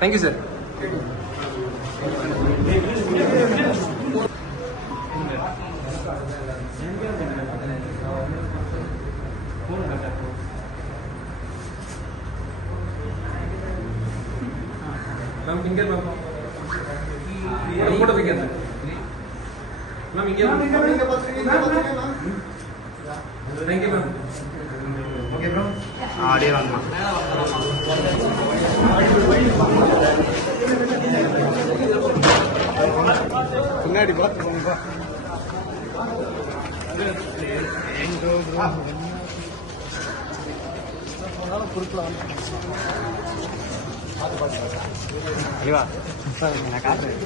Thank you sir. Ma'am finger ma'am photo finger ma'am इंगे thank you ma'am. Okay bro audio वांगा பின்னாடி பார்த்து போங்க. குறுக்கலாம் அழிவா நான் காட்டுறேன்.